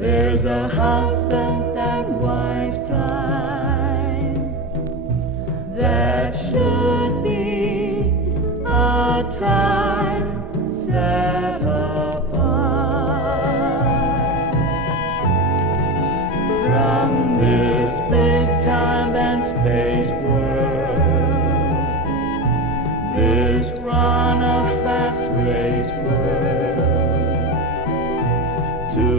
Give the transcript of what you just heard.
There's a husband and wife time that should be a time set apart from this big time and space world, this run of fast race world, to